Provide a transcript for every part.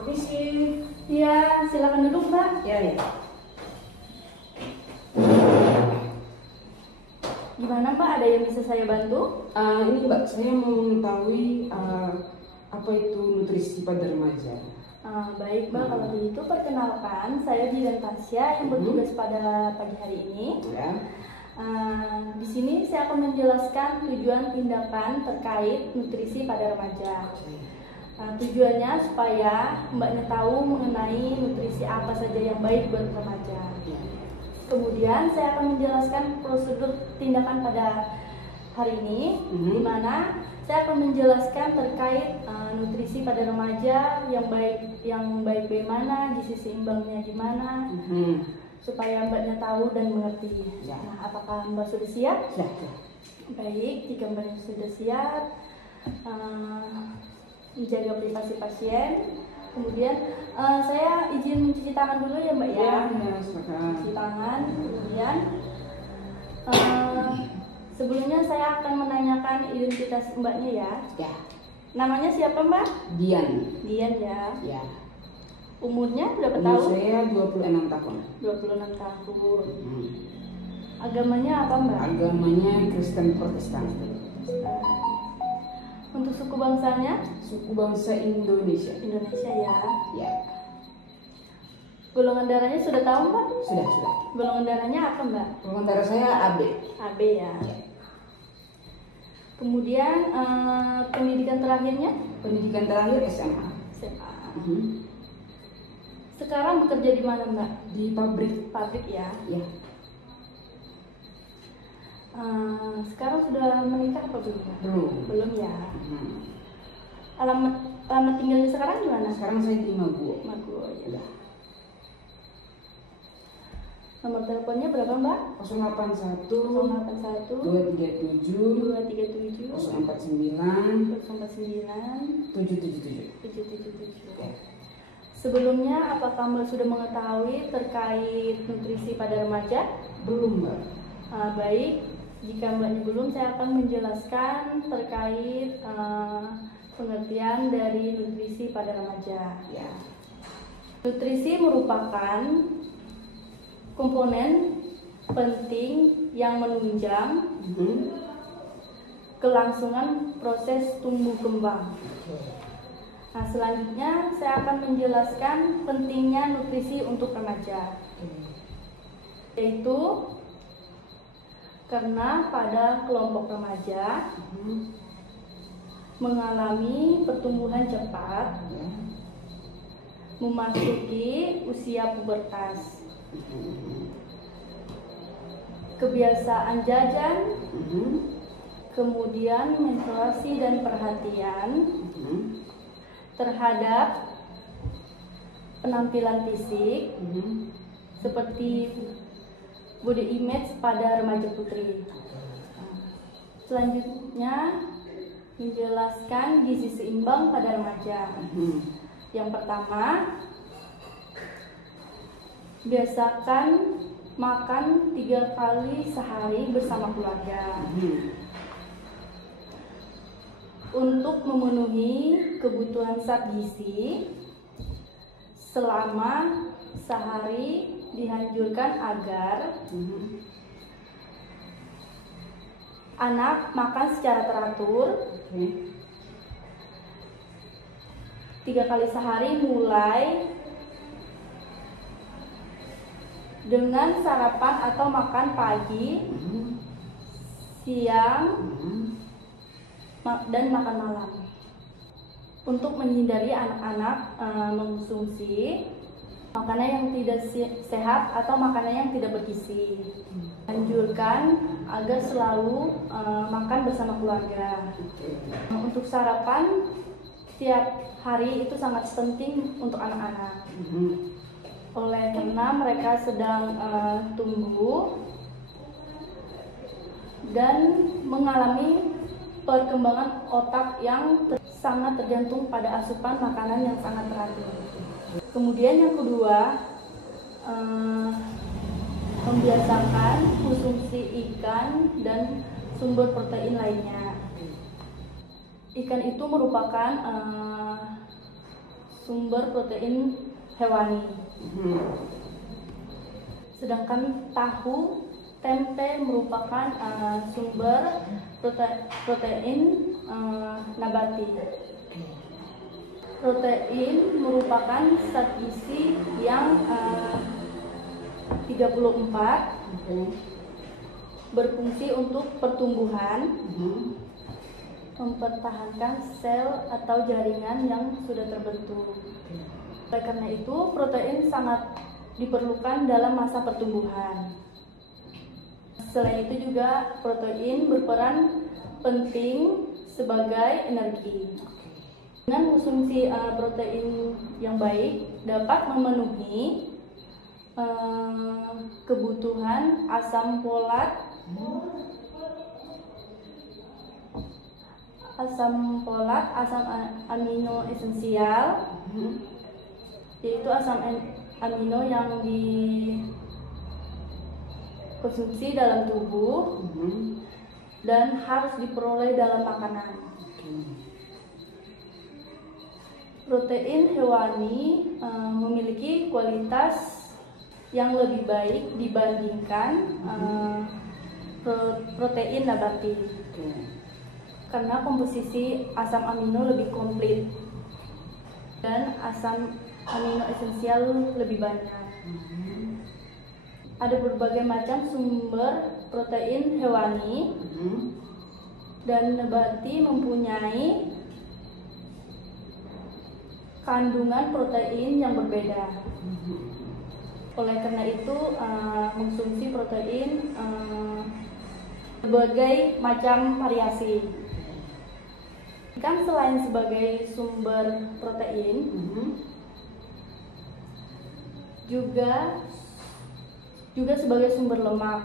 Permisi. Ya, silakan duduk, Mbak. Ya, ya. Gimana, Mbak? Ada yang bisa saya bantu? Ini Mbak, saya mau mengetahui apa itu nutrisi pada remaja. Baik, Mbak. Kalau begitu, perkenalkan, saya Dian Tasya yang bertugas pada pagi hari ini. Ya. Di sini saya akan menjelaskan tujuan tindakan terkait nutrisi pada remaja. Tujuannya supaya Mbaknya tahu mengenai nutrisi apa saja yang baik buat remaja. Kemudian saya akan menjelaskan prosedur tindakan pada hari ini, di mana saya akan menjelaskan terkait nutrisi pada remaja yang baik bagaimana, gizi seimbangnya gimana, supaya Mbaknya tahu dan mengerti. Ya. Nah, apakah Mbak sudah siap? Ya. Baik, jika Mbaknya sudah siap, menjaga privasi pasien. Kemudian saya izin mencuci tangan dulu ya Mbak ya. Ya, silakan. Cuci tangan. Kemudian sebelumnya saya akan menanyakan identitas Mbaknya ya. Ya. Namanya siapa Mbak? Dian. Dian ya. Ya. Umurnya berapa Umur tahun? saya 26 tahun. 26 tahun. Agamanya apa Mbak? Agamanya Kristen Protestan. Untuk suku bangsanya? Suku bangsa Indonesia. Indonesia ya. Ya. Golongan darahnya sudah tahu Mbak? Sudah. Golongan darahnya apa Mbak? Golongan darah saya AB. AB ya. Kemudian pendidikan terakhirnya? Pendidikan terakhir SMA. SMA. Mhm. Sekarang bekerja di mana Mbak? Di pabrik. Pabrik ya. Ya. Sekarang sudah menikah apa belum? Belum. Belum ya. Mhm. Alamat tinggalnya sekarang di mana? Sekarang saya di Maguwo. Maguwo ya. Ya. Nomor teleponnya berapa Mbak? 081 081 237 237 049 049 777. 777. Sebelumnya, apakah Mbak sudah mengetahui terkait nutrisi pada remaja? Belum, Mbak. Baik, jika Mbaknya belum, saya akan menjelaskan terkait pengertian dari nutrisi pada remaja. Ya. Nutrisi merupakan komponen penting yang menunjang kelangsungan proses tumbuh kembang. Nah, selanjutnya saya akan menjelaskan pentingnya nutrisi untuk remaja, yaitu karena pada kelompok remaja mengalami pertumbuhan cepat, memasuki usia pubertas, kebiasaan jajan, kemudian menstruasi dan perhatian terhadap penampilan fisik seperti body image pada remaja putri. Selanjutnya menjelaskan gizi seimbang pada remaja. Yang pertama, biasakan makan 3 kali sehari bersama keluarga. Untuk memenuhi kebutuhan zat gizi selama sehari dianjurkan agar anak makan secara teratur 3 kali sehari, mulai dengan sarapan atau makan pagi, siang, dan makan malam, untuk menghindari anak-anak mengonsumsi makanan yang tidak sehat atau makanan yang tidak bergizi. Anjurkan agar selalu makan bersama keluarga. Untuk sarapan setiap hari itu sangat penting untuk anak-anak, oleh karena mereka sedang tumbuh dan mengalami perkembangan otak yang sangat tergantung pada asupan makanan yang sangat teratur. Kemudian yang kedua, membiasakan konsumsi ikan dan sumber protein lainnya. Ikan itu merupakan sumber protein hewani. Sedangkan tahu, tempe merupakan sumber protein nabati. Protein merupakan zat gizi yang 34 berfungsi untuk pertumbuhan, mempertahankan sel atau jaringan yang sudah terbentuk. Oleh karena itu, protein sangat diperlukan dalam masa pertumbuhan. Selain itu juga protein berperan penting sebagai energi. Dengan konsumsi protein yang baik dapat memenuhi kebutuhan asam folat, asam amino esensial, yaitu asam amino yang dikonsumsi dalam tubuh dan harus diperoleh dalam makanan. Protein hewani memiliki kualitas yang lebih baik dibandingkan protein nabati, karena komposisi asam amino lebih komplit dan asam amino esensial lebih banyak. Ada berbagai macam sumber protein hewani dan nabati mempunyai kandungan protein yang berbeda. Oleh karena itu, mengkonsumsi protein berbagai macam variasi. Kan selain sebagai sumber protein, juga sebagai sumber lemak.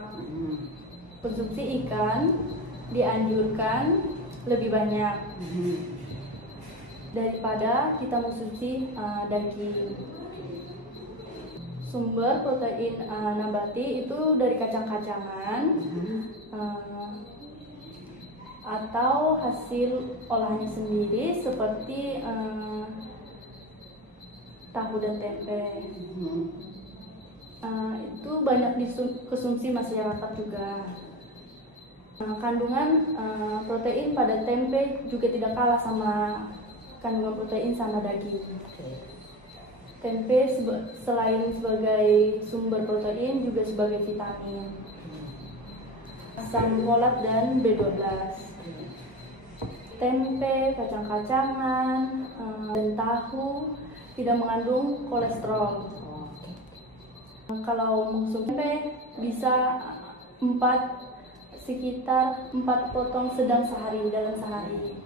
Konsumsi ikan dianjurkan lebih banyak daripada kita mengkonsumsi daging. Sumber protein nabati itu dari kacang-kacangan atau hasil olahannya sendiri seperti tahu dan tempe. Itu banyak dikonsumsi masyarakat juga. Kandungan protein pada tempe juga tidak kalah sama kandungan protein sama daging. Tempe selain sebagai sumber protein juga sebagai vitamin, asam folat dan B12. Tempe, kacang-kacangan, dan tahu tidak mengandung kolesterol. Kalau mengkonsumsi tempe bisa sekitar 4 potong sedang dalam sehari.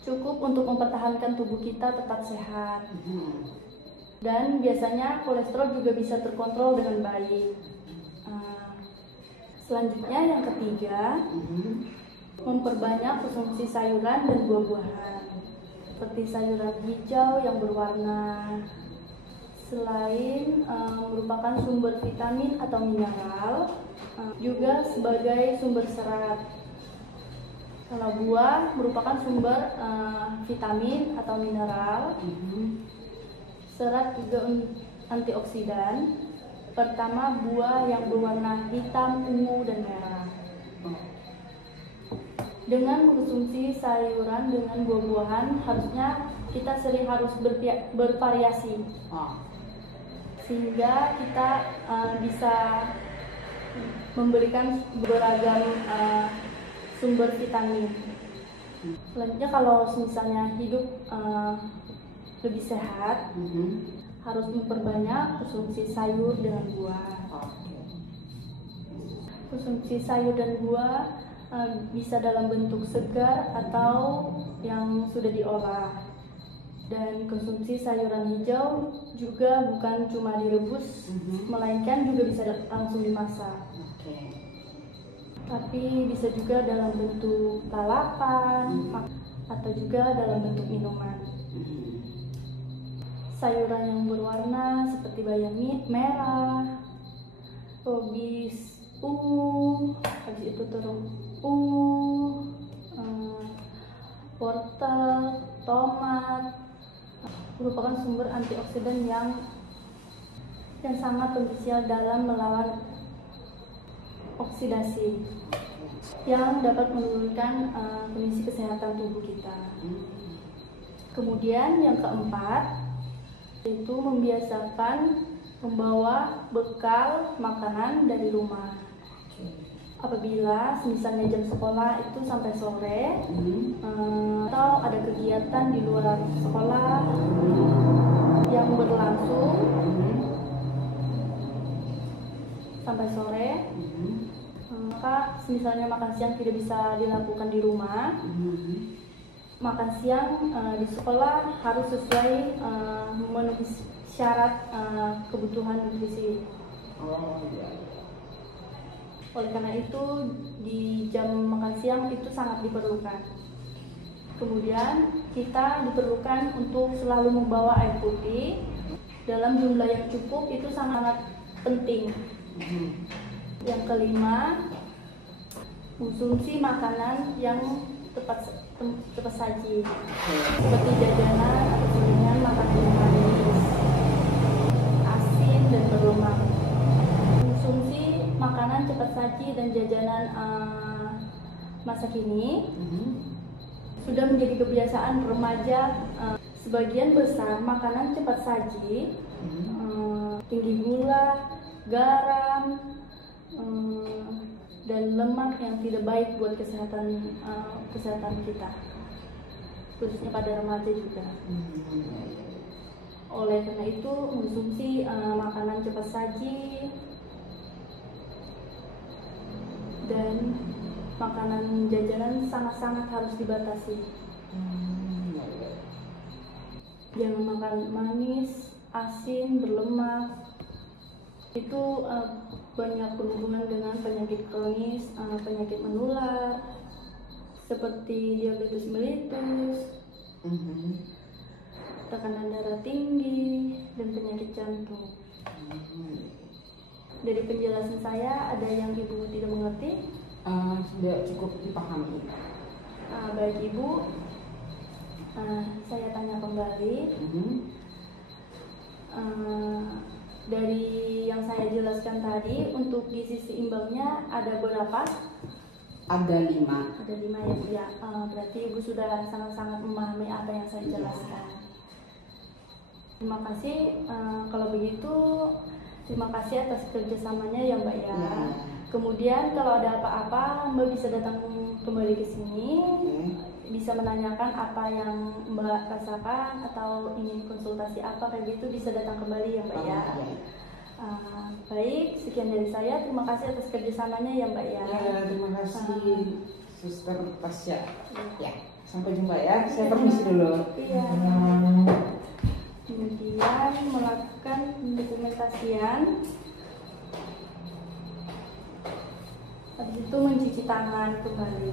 Cukup untuk mempertahankan tubuh kita tetap sehat. Dan biasanya kolesterol juga bisa terkontrol dengan baik. Selanjutnya yang ketiga, memperbanyak konsumsi sayuran dan buah-buahan seperti sayuran hijau yang berwarna. Selain merupakan sumber vitamin atau mineral, juga sebagai sumber serat. Kalau buah merupakan sumber vitamin atau mineral, serat juga antioksidan. Pertama, buah yang berwarna hitam, ungu, dan merah. Dengan mengkonsumsi sayuran dengan buah-buahan, harusnya kita sering harus bervariasi, sehingga kita bisa memberikan beragam sumber vitamin. Selanjutnya, kalau misalnya hidup lebih sehat, harus memperbanyak konsumsi sayur dan buah. Konsumsi sayur dan buah bisa dalam bentuk segar atau yang sudah diolah. Dan konsumsi sayuran hijau juga bukan cuma direbus, melainkan juga bisa langsung dimasak. Tapi bisa juga dalam bentuk lalapan atau juga dalam bentuk minuman. Sayuran yang berwarna seperti bayam merah, kobis ungu, habis itu terung ungu, wortel, tomat, merupakan sumber antioksidan yang sangat potensial dalam melawan oksidasi yang dapat menurunkan kondisi kesehatan tubuh kita. Kemudian yang keempat, yaitu membiasakan membawa bekal makanan dari rumah. Apabila misalnya jam sekolah itu sampai sore, atau ada kegiatan di luar sekolah yang berlangsung sampai sore, maka misalnya makan siang tidak bisa dilakukan di rumah, makan siang di sekolah harus sesuai memenuhi syarat kebutuhan nutrisi. Oleh karena itu di jam makan siang itu sangat diperlukan. Kemudian kita diperlukan untuk selalu membawa air putih dalam jumlah yang cukup, itu sangat penting. Yang kelima, konsumsi makanan yang tepat saji, seperti jajanan atau cemilan, makanan yang manis, asin dan berlemak. Konsumsi makanan cepat saji dan jajanan masa kini sudah menjadi kebiasaan remaja. Sebagian besar makanan cepat saji tinggi gula, garam, dan lemak yang tidak baik buat kesehatan kita, khususnya pada remaja juga. Oleh karena itu mengonsumsi makanan cepat saji dan makanan jajanan sangat-sangat harus dibatasi. Jangan makan manis, asin, berlemak. Itu banyak berhubungan dengan penyakit kronis, penyakit menular seperti diabetes mellitus, tekanan darah tinggi, dan penyakit jantung. Dari penjelasan saya, ada yang ibu tidak mengerti? Sudah cukup dipahami. Baik ibu, saya tanya kembali. Dari yang saya jelaskan tadi, untuk gizi seimbangnya ada berapa? Ada 5. Ada 5 ya Bu ya. Berarti ibu sudah sangat-sangat memahami apa yang saya jelaskan. Terima kasih. Kalau begitu, terima kasih atas kerjasamanya ya Mbak ya. Kemudian kalau ada apa-apa, Mbak bisa datang kembali ke sini, bisa menanyakan apa yang Mbak rasakan atau ingin konsultasi apa kayak gitu, bisa datang kembali ya Mbak ya. Baik, sekian dari saya. Terima kasih atas kerjasamanya ya Mbak ya. Terima kasih Suster Tasya. Ya, sampai jumpa ya. Saya permisi dulu. Iya. Kemudian melakukan dokumentasian. Habis itu mencuci tangan kembali.